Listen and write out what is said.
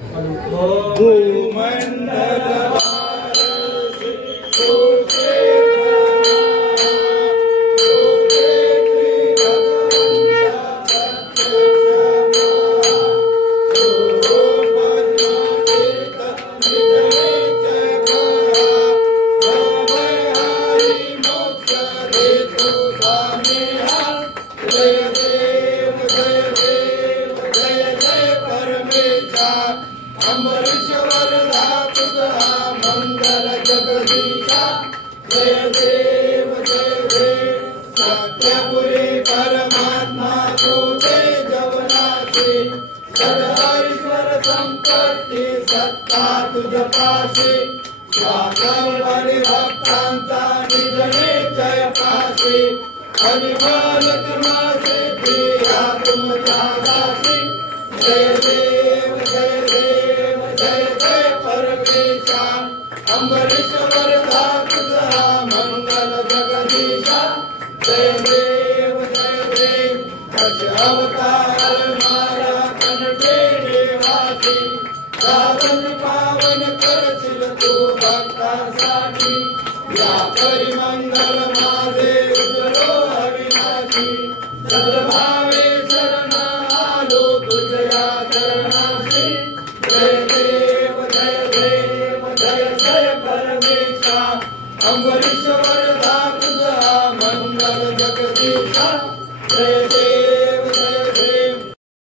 भूमंडल अमरीश्वर मंगल जगदीशा जय देव सत्यपुरी परमात्मा तुझे जवनाचे सदाईश्वर संपत्ती सत्ता तुझ पाशी स्वागत भक्तांचा निजने जय पाशी हरिमान तुमा सिद्धी या तुमच्या दासी जय देव परमेशा अमरीश्वर तुझा मंगल जगदीशा जय देव दश अवतार माया कनटे निवासी साधन पावन करशील तू भक्तांसाठी या परिमंगल माझे उजलो अविनाशी सद्भावे शरण आलो तुझ्या चरणाशी जय देव परमेशा अमरीश्वर तुझा मंगल जगदीशा जय